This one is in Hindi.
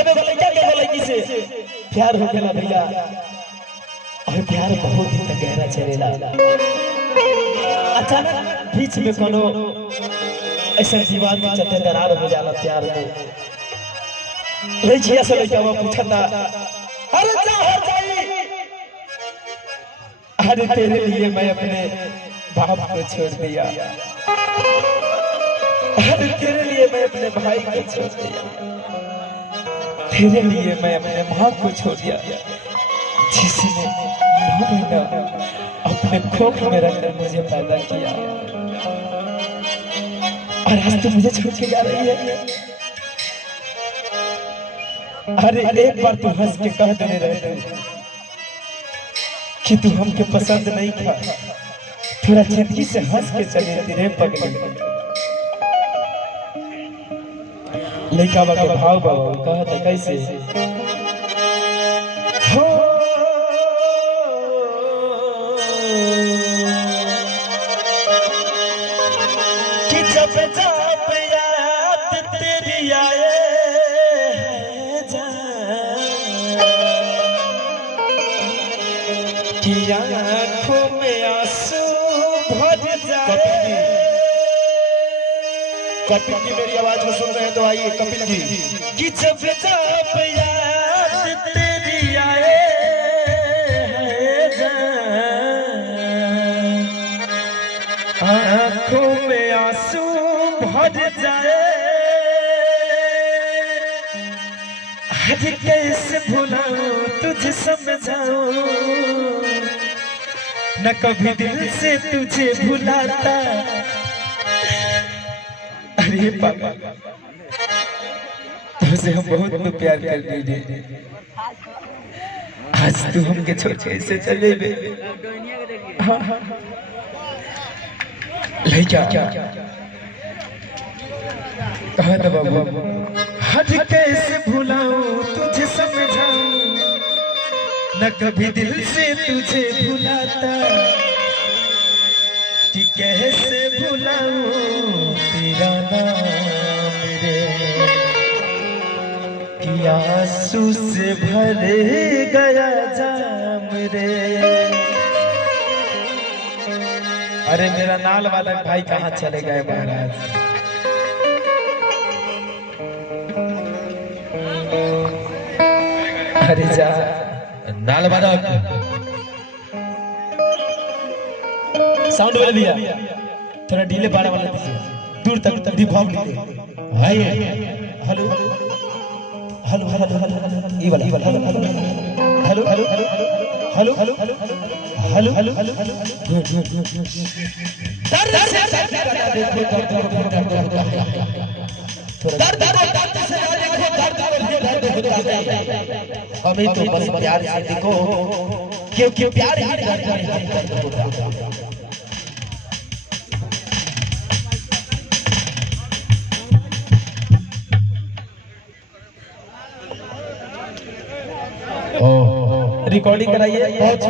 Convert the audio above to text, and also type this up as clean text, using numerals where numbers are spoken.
जब बोले क्या के बोले किसे प्यार हो गेला भैया और प्यार बहुत ही गहरा चलेला अचानक बीच में कोनो ऐसा दीवार में चलते दरार हो जाला प्यार में लड़किया से लड़का वो पूछता अरे जा हो जाई अरे तेरे लिए मैं अपने बाप को छोड़ दिया अरे तेरे लिए मैं अपने भाई को छोड़ दिया तेरे लिए मैं अपने माँ को छोड़ दिया जिसने 9 महीना अपने कोख में रखकर मुझे पैदा किया और आज तू मुझे छोड़ के जा रही है। अरे एक बार तू हंस के कह देने रहे कि तू हमके पसंद नहीं था थोड़ा जिंदगी से हंस के चले तेरे पगली लड़का के भाव बाबा कहता कैसे हो कि जब जब याद तेरी आए कि आँखों में आंसू भर जाए। कपिल जी मेरी आवाज को सुन रहे हैं तो आइए कपिल जी कि जब जब याद तेरी आए आँखों में आंसू भर जाए आज कैसे भुलाऊं तुझे समझाऊं न कभी दिल से तुझे भुलाता। अरे पापा तुझसे हम बहुत प्यार करते हैं आज तू हमके छोड़ कैसे चले बे लड़का कहा था बाबू आज कैसे भुलाऊं तुझे समझाऊं न कभी दिल से तुझे भुलाता कि कैसे भुलाऊं तेरा नाम रे कि आंसू से भरे गया जाम रे। अरे मेरा नाल वाला भाई कहाँ चले गए महाराज। अरे जा नाल वाला साउंड वाला दिया थोड़ा ढीले पाड़ा वाला दीजिए दूर तक दिखाओ हाय हेलो हेलो हेलो ये वाला hello hello hello hello hello hello अभी तो बस प्यार से देखो क्यों प्यार ही दर्द होता। रिकॉर्डिंग कराइए बहुत